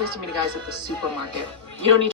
place to meet a guy is at the supermarket. You don't need